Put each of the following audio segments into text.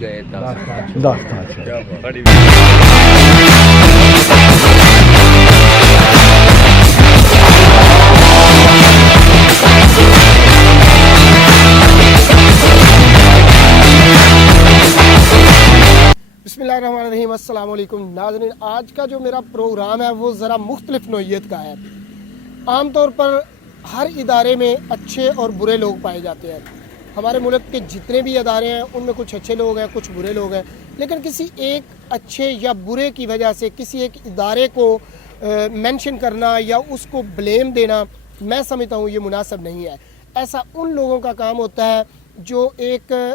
گئے 10 بسم اللہ الرحمن الرحیم۔ السلام علیکم ناظرین، آج کا جو میرا پروگرام ہے وہ ذرا مختلف نوعیت کا ہے۔ عام طور پر ہر ادارے میں اچھے اور برے لوگ پائے جاتے ہیں۔ ہمارے ملک کے جتنے بھی ادارے ہیں ان میں کچھ اچھے لوگ ہیں، کچھ برے لوگ ہیں، لیکن کسی ایک اچھے یا برے کی وجہ سے کسی ایک ادارے کو مینشن کرنا یا اس کو بلیم دینا میں سمجھتا ہوں یہ مناسب نہیں ہے۔ ایسا ان لوگوں کا کام ہوتا ہے جو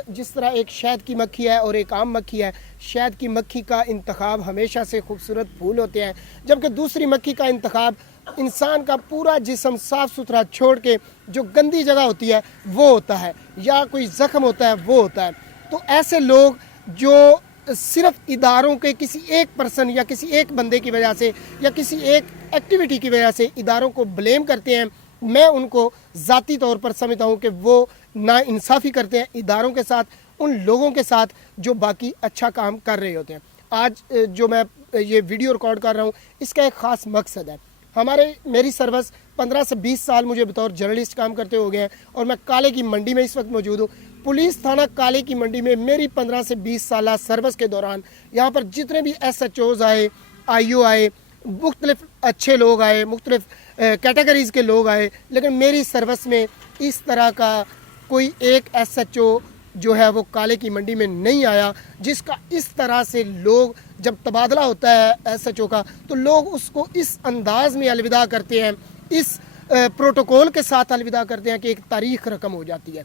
جس طرح ایک شہد کی مکھی ہے اور ایک عام مکھی ہے۔ شہد کی مکھی کا انتخاب ہمیشہ سے خوبصورت پھول ہوتے ہیں، جبکہ دوسری مکھی کا انتخاب انسان کا پورا جسم صاف ستھرا چھوڑ کے جو گندی جگہ ہوتی ہے وہ ہوتا ہے، یا کوئی زخم ہوتا ہے وہ ہوتا ہے۔ تو ایسے لوگ جو صرف اداروں کے کسی ایک پرسن یا کسی ایک بندے کی وجہ سے یا کسی ایک ایکٹیویٹی کی وجہ سے اداروں کو بلیم کرتے ہیں، میں ان کو ذاتی طور پر سمجھتا ہوں کہ وہ ناانصافی کرتے ہیں اداروں کے ساتھ، ان لوگوں کے ساتھ جو باقی اچھا کام کر رہے ہوتے ہیں۔ آج جو میں یہ ویڈیو ریکارڈ کر رہا ہوں اس کا ایک خاص مقصد ہے۔ میری سروس 15 سے 20 سال مجھے بطور جرنلسٹ کام کرتے ہو گئے ہیں، اور میں کالے کی منڈی میں اس وقت موجود ہوں۔ پولیس تھانہ کالے کی منڈی میں میری 15 سے 20 سالہ سروس کے دوران یہاں پر جتنے بھی SHOs آئے، IO آئے، مختلف اچھے لوگ آئے، مختلف کیٹیگریز کے لوگ آئے، لیکن میری سروس میں اس طرح کا کوئی ایک SHO جو ہے وہ کالے کی منڈی میں نہیں آیا جس کا اس طرح سے لوگ جب تبادلہ ہوتا ہے SHO کا تو لوگ اس کو اس انداز میں الوداع کرتے ہیں، اس پروٹوکول کے ساتھ الوداع کرتے ہیں کہ ایک تاریخ رقم ہو جاتی ہے۔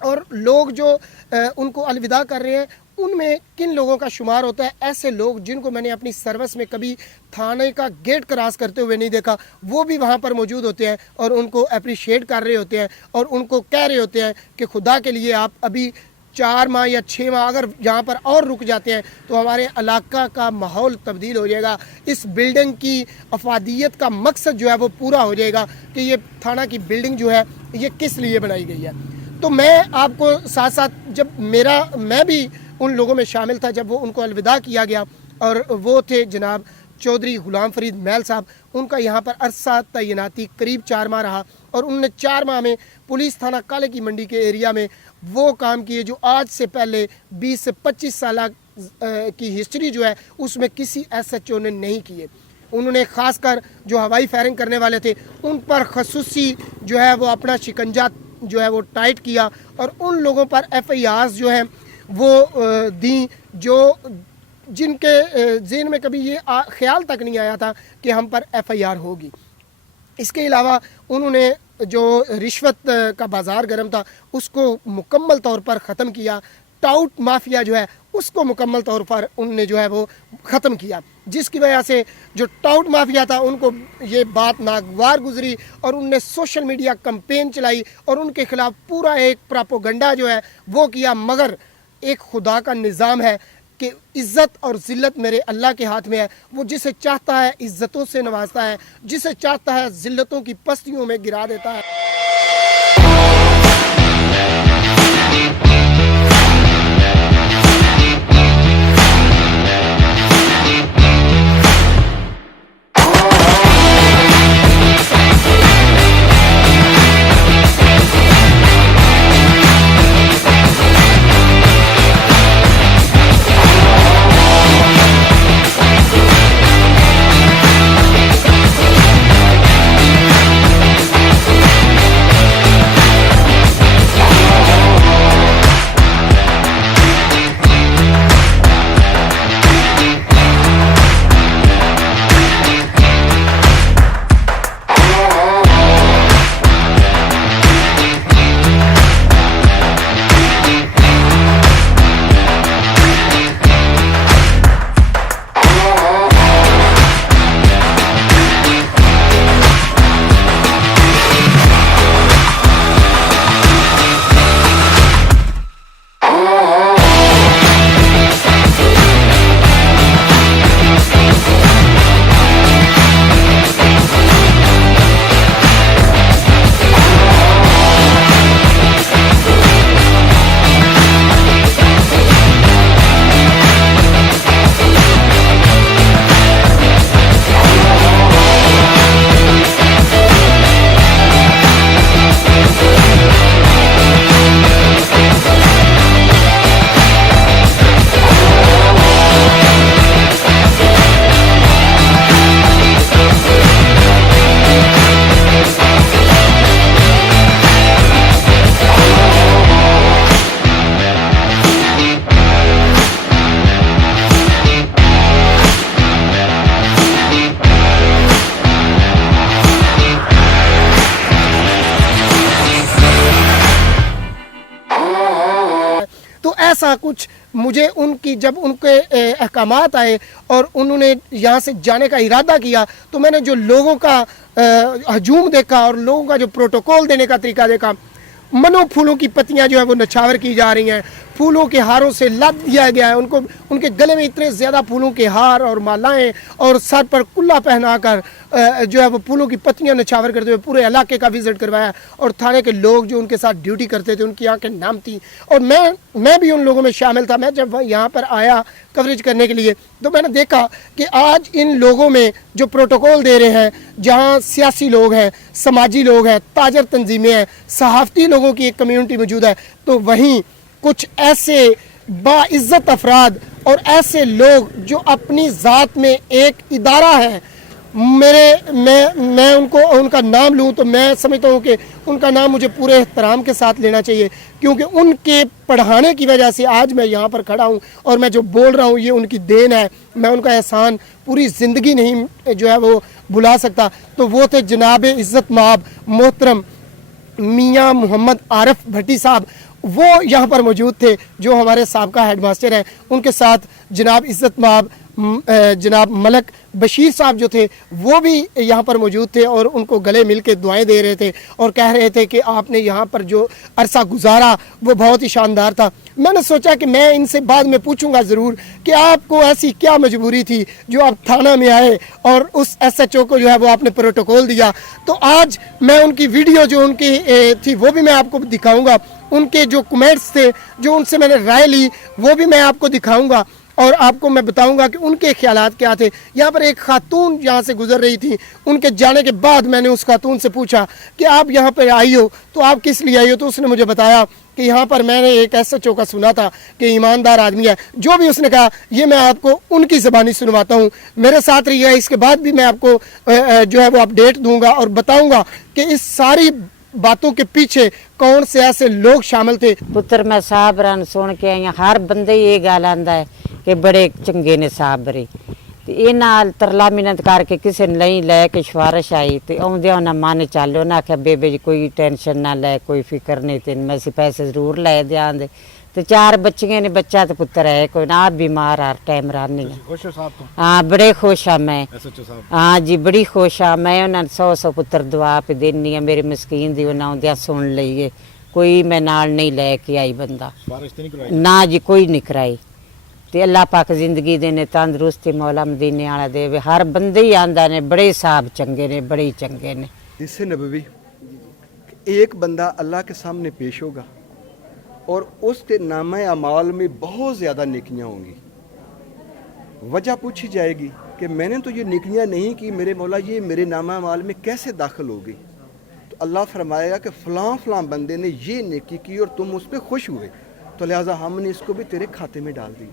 اور لوگ جو ان کو الوداع کر رہے ہیں ان میں کن لوگوں کا شمار ہوتا ہے؟ ایسے لوگ جن کو میں نے اپنی سروس میں کبھی تھانے کا گیٹ کراس کرتے ہوئے نہیں دیکھا، وہ بھی وہاں پر موجود ہوتے ہیں اور ان کو اپریشیٹ کر رہے ہوتے ہیں اور ان کو کہہ رہے ہوتے ہیں کہ خدا کے لیے آپ ابھی 4 ماہ یا 6 ماہ اگر یہاں پر اور رک جاتے ہیں تو ہمارے علاقہ کا ماحول تبدیل ہو جائے گا، اس بلڈنگ کی افادیت کا مقصد جو ہے وہ پورا ہو جائے گا کہ یہ تھانہ کی بلڈنگ جو ہے یہ کس لیے بنائی گئی ہے۔ تو میں آپ کو ساتھ ساتھ جب میں بھی ان لوگوں میں شامل تھا جب وہ ان کو الوداع کیا گیا، اور وہ تھے جناب چودھری غلام فرید محل صاحب۔ ان کا یہاں پر عرصہ تعیناتی قریب 4 ماہ رہا، اور انہوں نے 4 ماہ میں پولیس تھانہ کالے کی منڈی کے ایریا میں وہ کام کیے جو آج سے پہلے 20 سے 25 سالہ کی ہسٹری جو ہے اس میں کسی SHO نے نہیں کیے۔ انہوں نے خاص کر جو ہوائی فائرنگ کرنے والے تھے ان پر خصوصی جو ہے وہ اپنا شکنجہ جو ہے وہ ٹائٹ کیا، اور ان لوگوں پر FIRs جو ہیں وہ دیں جن کے ذہن میں کبھی یہ خیال تک نہیں آیا تھا کہ ہم پر FIR ہوگی۔ اس کے علاوہ انہوں نے جو رشوت کا بازار گرم تھا اس کو مکمل طور پر ختم کیا۔ ٹاؤٹ مافیا جو ہے اس کو مکمل طور پر انہوں نے جو ہے وہ ختم کیا، جس کی وجہ سے جو ٹاؤٹ مافیا تھا ان کو یہ بات ناگوار گزری، اور ان نے سوشل میڈیا کمپین چلائی اور ان کے خلاف پورا ایک پراپوگنڈا جو ہے وہ کیا۔ مگر ایک خدا کا نظام ہے کہ عزت اور ذلت میرے اللہ کے ہاتھ میں ہے، وہ جسے چاہتا ہے عزتوں سے نوازتا ہے، جسے چاہتا ہے ذلتوں کی پستیوں میں گرا دیتا ہے۔ सारा कुछ मुझे उनकी जब उनके अहकामात आए और उन्होंने यहाँ से जाने का इरादा किया तो मैंने जो लोगों का हजूम देखा और लोगों का जो प्रोटोकॉल देने का तरीका देखा, मनो फूलों की पत्तियां जो है वो नछावर की जा रही हैं, फूलों के हारों से लद दिया गया है उनको, उनके गले में इतने ज़्यादा फूलों के हार और मालाएं और सर पर कुल्ला पहनाकर जो है वो फूलों की पत्तियां नछावर करते हुए पूरे इलाके का विज़िट करवाया। और थाने के लोग जो उनके साथ ड्यूटी करते थे उनकी आंखें नाम थी और मैं भी उन लोगों में शामिल था। मैं जब यहाँ पर आया कवरेज करने के लिए तो मैंने देखा कि आज इन लोगों में जो प्रोटोकॉल दे रहे हैं, जहाँ सियासी लोग हैं, समाजी लोग हैं, ताजर तंजीमें हैं, सहाफ़ती लोगों की एक कम्यूनिटी मौजूद है, तो वहीं कुछ ऐसे बाइज़्ज़त अफराद और ऐसे लोग जो अपनी ज़ात में एक इदारा है, मैं उनका नाम लूँ तो मैं समझता हूँ कि उनका नाम मुझे पूरे एहतराम के साथ लेना चाहिए, क्योंकि उनके पढ़ाने की वजह से आज मैं यहाँ पर खड़ा हूँ और मैं जो बोल रहा हूँ ये उनकी देन है। मैं उनका एहसान पूरी ज़िंदगी नहीं जो है वो भुला सकता। तो वो थे जनाब इज़्ज़त माब मोहतरम मियाँ मोहम्मद आरिफ भट्टी साहब, वो यहाँ पर मौजूद थे जो हमारे साबका हेडमास्टर हैं। उनके साथ जनाब इज़्ज़त माब जनाब मलक बशीर साहब जो थे वो भी यहाँ पर मौजूद थे और उनको गले मिल के दुआएँ दे रहे थे और कह रहे थे कि आपने यहाँ पर जो अरसा गुजारा वो बहुत ही शानदार था। मैंने सोचा कि मैं इनसे बाद में पूछूंगा ज़रूर कि आपको ऐसी क्या मजबूरी थी जो आप थाना में आए और उस SHO को जो है वो आपने प्रोटोकॉल दिया। तो आज मैं उनकी वीडियो जो उनकी थी वो भी मैं आपको दिखाऊँगा, उनके जो कमेंट्स थे जो उनसे मैंने राय ली वो भी मैं आपको दिखाऊँगा और आपको मैं बताऊंगा कि उनके ख्यालात क्या थे। यहाँ पर एक खातून यहाँ से गुजर रही थी, उनके जाने के बाद मैंने उस खातून से पूछा कि आप यहाँ पर आई हो तो आप किस लिए आई हो, तो उसने मुझे बताया कि यहाँ पर मैंने एक SHO का सुना था कि ईमानदार आदमी है। जो भी उसने कहा ये मैं आपको उनकी ज़बानी सुनवाता हूँ, मेरे साथ रहिएगा। इसके बाद भी मैं आपको जो है वो अपडेट दूँगा और बताऊँगा कि इस सारी बातों के पीछे कौन से ऐसे लोग शामिल थे। पुत्र मैं साहब रन सुन के आई, हर बंदे ये गल आंदा है कि बड़े चंगे ने साहब रे, ते इन्हां तरला मिन्नत करके किसी ने नहीं लै के सिफारिश आई तो आउंदियां उन्हें मन चल, उन्हें आख्या बेबे जी कोई टेंशन ना लै, कोई फिक्र नहीं, तेन मैं पैसे जरूर लै देआं दे। ते 4 बच्चियां ने, बच्चा तो पुत्र है कोई ना, बीमार हर टाइम रहनी है। हाँ बड़े खुश हाँ मैं, हाँ जी बड़ी खुश हाँ मैं। उन्हें 100 पुत्र दुआ पे देनी है मेरी मस्कीन दी, उन्हें आउंदियां सुन लीए, कोई मैं नाल नहीं लैके आई बंदा ना जी, कोई नहीं कराई। ते अल्लाह पाक जिंदगी देने, तंदुरुस्ती मौला मदीने वाला देवे। हर बंदे ही आंदा ने बड़े साहब चंगे ने, बड़े चंगे ने। इससे नबवी एक बंदा अल्लाह के सामने पेश होगा और उसके नामे अमाल में बहुत ज़्यादा नेकियां होंगी। वजह पूछी जाएगी कि मैंने तो ये नेकियां नहीं की मेरे मौला, ये मेरे नामा अमाल में कैसे दाखिल हो गई? तो अल्लाह फरमाएगा कि फ़लाँ फ़लाँ बंदे ने ये नेकी की और तुम उस पर खुश हुए, तो लिहाजा हमने इसको भी तेरे खाते में डाल दी।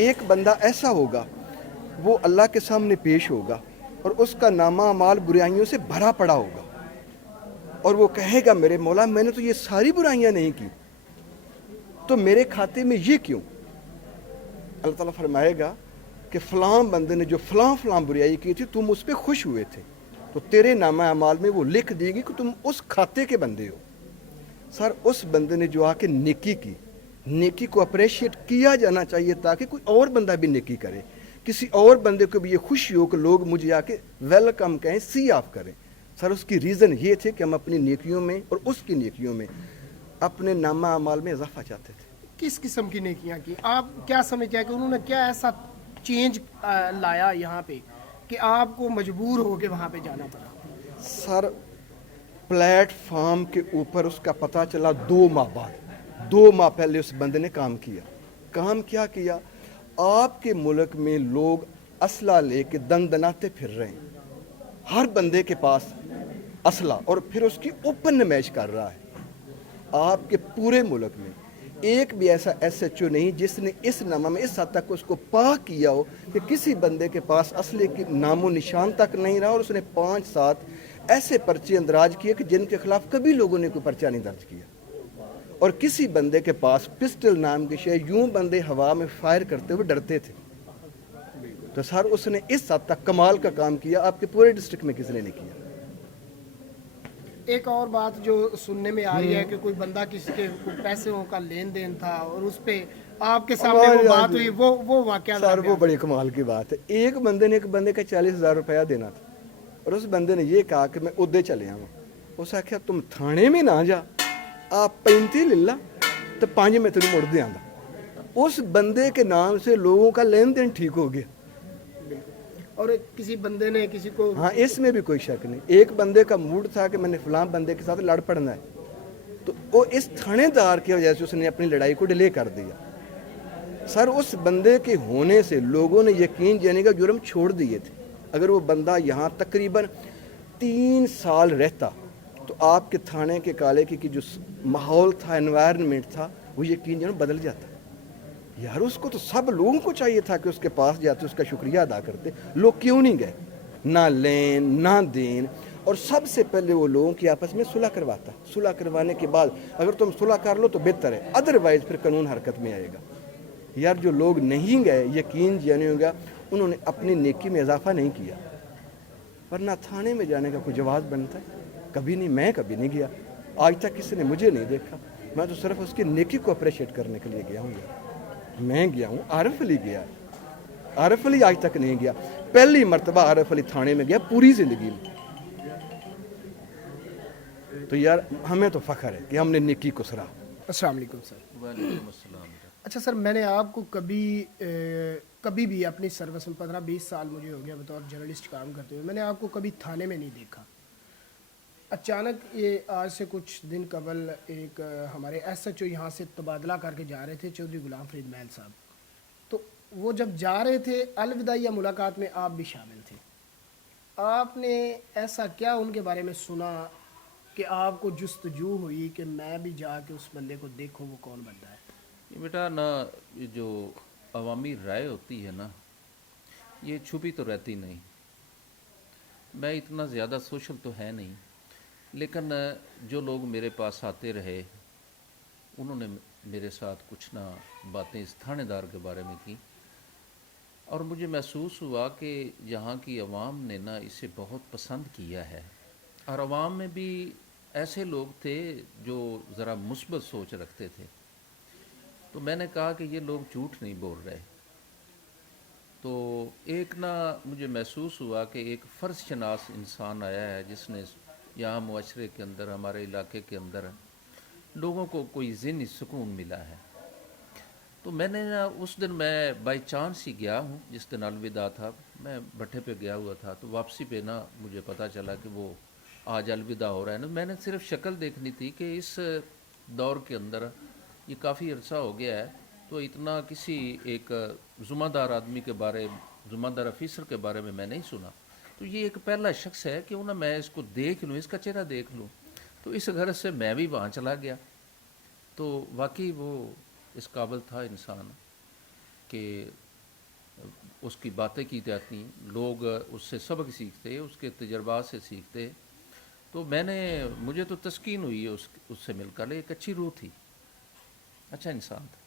एक बंदा ऐसा होगा वो अल्लाह के सामने पेश होगा और उसका नामा अमाल बुराइयों से भरा पड़ा होगा और वो कहेगा मेरे मौला मैंने तो ये सारी बुराइयां नहीं की, तो मेरे खाते में ये क्यों? अल्लाह ताला फरमाएगा कि फ़लाँ बंदे ने जो फ़लाँ फ़लाँ बुराई की थी तुम उस पर खुश हुए थे, तो तेरे नामा अमाल में वो लिख देगी कि तुम उस खाते के बंदे हो। सर उस बंदे ने जो आके नेकी की, नेकी को अप्रिशिएट किया जाना चाहिए ताकि कोई और बंदा भी नेकी करे, किसी और बंदे को भी ये खुशी हो कि लोग मुझे आके वेलकम कहें, सी ऑफ करें। सर उसकी रीज़न ये थे कि हम अपनी नेकियों में और उसकी नेकियों में अपने नामा अमाल में इजाफा चाहते थे। किस किस्म की नेकियां की? आप क्या समझते हैं कि उन्होंने क्या ऐसा चेंज लाया यहाँ पे कि आपको मजबूर हो के वहाँ पे जाना पड़ा? सर प्लेटफॉर्म के ऊपर उसका पता चला 2 माह बाद, 2 माह पहले उस बंदे ने काम किया। काम क्या किया? आपके मुल्क में लोग असला लेके दंदनाते फिर रहे हैं, हर बंदे के पास असला, और फिर उसकी ओपन नमाइश कर रहा है। आपके पूरे मुल्क में एक भी ऐसा SHO नहीं जिसने इस नामा में इस हद तक उसको पाक किया हो कि किसी बंदे के पास असले की नामो निशान तक नहीं रहा और उसने 5-7 ऐसे पर्चे अंदराज किए कि जिनके खिलाफ कभी लोगों ने कोई पर्चा नहीं दर्ज किया। और किसी बंदे के पास पिस्टल नाम की शय, यूं बंदे हवा में फायर करते हुए डरते थे। तो सर उसने इस हद तक कमाल का काम किया, आपके पूरे डिस्ट्रिक्ट में किसी ने नहीं किया। एक और बात जो सुनने में आ रही है कि कोई बंदा किसी के पैसों का लेन देन था और उस पे आपके सामने वो बात हुई, वो वाकया सर वो बड़ी कमाल की बात है। एक बंदे ने एक बंदे का 40,000 रुपया देना था और उस बंदे ने ये कहा कि मैं उदे चले आवा। उस आख्या तुम थाने में ना जा, आप 35 ले ला तो 5 में तेन मुड़ दिया। उस बंदे के नाम से लोगों का लेन देन ठीक हो गया। और किसी बंदे ने किसी को, हाँ इसमें भी कोई शक नहीं। एक बंदे का मूड था कि मैंने फलां बंदे के साथ लड़ पड़ना है, तो वो इस थानेदार की वजह से उसने अपनी लड़ाई को डिले कर दिया। सर उस बंदे के होने से लोगों ने यकीन जाने का जुर्म छोड़ दिए थे। अगर वो बंदा यहाँ तकरीबन 3 साल रहता तो आपके थाने के काले की जो माहौल था, एनवायरनमेंट था, वो यकीन जानो बदल जाता। यार उसको तो सब लोगों को चाहिए था कि उसके पास जाते, उसका शुक्रिया अदा करते। लोग क्यों नहीं गए? ना लेन ना देन, और सबसे पहले वो लोगों की आपस में सुलह करवाता। सुलह करवाने के बाद अगर तुम सुलह कर लो तो बेहतर है, अदरवाइज फिर कानून हरकत में आएगा। यार जो लोग नहीं गए, यकीन जाने होगा उन्होंने अपनी नेकी में इजाफा नहीं किया, वरना थाने में जाने का कोई जवाब बनता है? कभी नहीं, मैं कभी नहीं गया। आज तक किसी ने मुझे नहीं देखा, मैं तो सिर्फ उसकी नेकी को अप्रिशिएट करने के लिए गया हूँ। मैं गया हूँ, आरिफ अली गया, आरिफ अली आज तक नहीं गया। पहली मर्तबा आरिफ अली थाने में गया पूरी जिंदगी में। तो यार हमें तो फख्र है कि हमने नेकी को सराहा। अस्सलाम वालेकुम सर। अच्छा सर, मैंने आपको कभी भी अपनी सर्विस में 15-20 साल मुझे हो गया बतौर जर्नलिस्ट काम करते हुए, मैंने आपको कभी थाने में नहीं देखा। अचानक ये आज से कुछ दिन कबल एक हमारे SHO यहाँ से तबादला करके जा रहे थे, चौधरी गुलाम फरीद महल साहब। तो वो जब जा रहे थे अलविदाइया मुलाकात में आप भी शामिल थे। आपने ऐसा क्या उनके बारे में सुना कि आपको जुस्तजू हुई कि मैं भी जाके उस बंदे को देखूं वो कौन बंदा है? ये बेटा ना, ये जो अवामी राय होती है ना, ये छुपी तो रहती नहीं। मैं इतना ज़्यादा सोशल तो है नहीं, लेकिन जो लोग मेरे पास आते रहे उन्होंने मेरे साथ कुछ ना बातें इस थानेदार के बारे में की, और मुझे महसूस हुआ कि यहाँ की आवाम ने ना इसे बहुत पसंद किया है। और आवाम में भी ऐसे लोग थे जो ज़रा मुस्बत सोच रखते थे। तो मैंने कहा कि ये लोग झूठ नहीं बोल रहे। तो एक ना मुझे महसूस हुआ कि एक फ़र्ज शनास इंसान आया है जिसने यहाँ मुआशरे के अंदर, हमारे इलाके के अंदर लोगों को कोई ज़हनी सुकून मिला है। तो मैंने ना उस दिन, मैं बाई चांस ही गया हूँ, जिस दिन अलविदा था, मैं भट्टे पे गया हुआ था, तो वापसी पे ना मुझे पता चला कि वो आज अलविदा हो रहा है ना। मैंने सिर्फ शक्ल देखनी थी कि इस दौर के अंदर ये काफ़ी अरसा हो गया है, तो इतना किसी एक ज़िम्मेदार आदमी के बारे, ज़िम्मेदार अफीसर के बारे में मैं नहीं सुना। तो ये एक पहला शख्स है कि ना मैं इसको देख लूँ, इसका चेहरा देख लूँ। तो इस घर से मैं भी वहाँ चला गया। तो वाकई वो इस काबिल था इंसान कि उसकी बातें की जाती, लोग उससे सबक सीखते, उसके तजर्बात से सीखते। तो मुझे तो तस्कीन हुई है उससे मिलकर। एक अच्छी रूह थी, अच्छा इंसान था।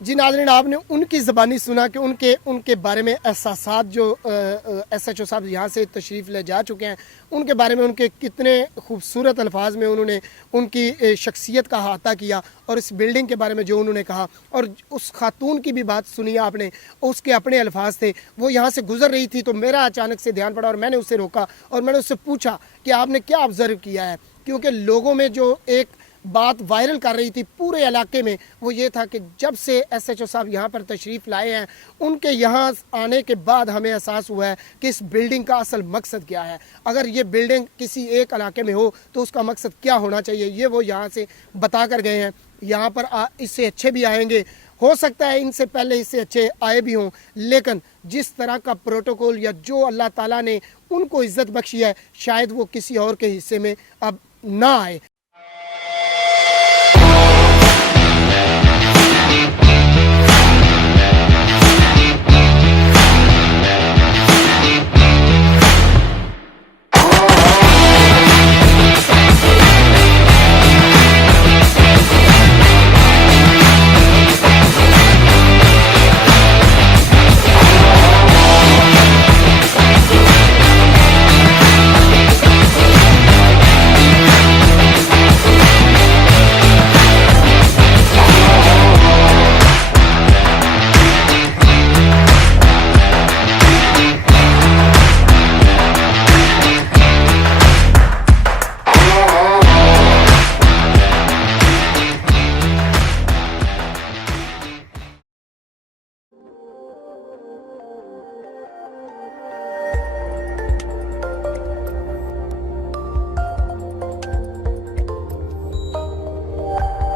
जी नाज़रीन, आपने उनकी ज़बानी सुना कि उनके बारे में एहसासात जो SHO साहब यहाँ से तशरीफ़ ले जा चुके हैं, उनके बारे में उनके कितने खूबसूरत अल्फाज में उन्होंने उनकी शख्सियत का अहाता किया, और इस बिल्डिंग के बारे में जो उन्होंने कहा, और उस खातून की भी बात सुनी आपने, उसके अपने अल्फाज थे। वो यहाँ से गुजर रही थी तो मेरा अचानक से ध्यान पड़ा और मैंने उससे रोका और मैंने उससे पूछा कि आपने क्या ऑब्ज़र्व किया है, क्योंकि लोगों में जो एक बात वायरल कर रही थी पूरे इलाके में, वो ये था कि जब से SHO साहब यहाँ पर तशरीफ़ लाए हैं, उनके यहाँ आने के बाद हमें एहसास हुआ है कि इस बिल्डिंग का असल मकसद क्या है। अगर ये बिल्डिंग किसी एक इलाके में हो तो उसका मकसद क्या होना चाहिए, ये वो यहाँ से बता कर गए हैं। यहाँ पर इससे अच्छे भी आएंगे, हो सकता है इनसे पहले इससे अच्छे आए भी हों, लेकिन जिस तरह का प्रोटोकॉल या जो अल्लाह ताला ने उनको इज़्ज़त बख्शी है, शायद वो किसी और के हिस्से में अब ना आए।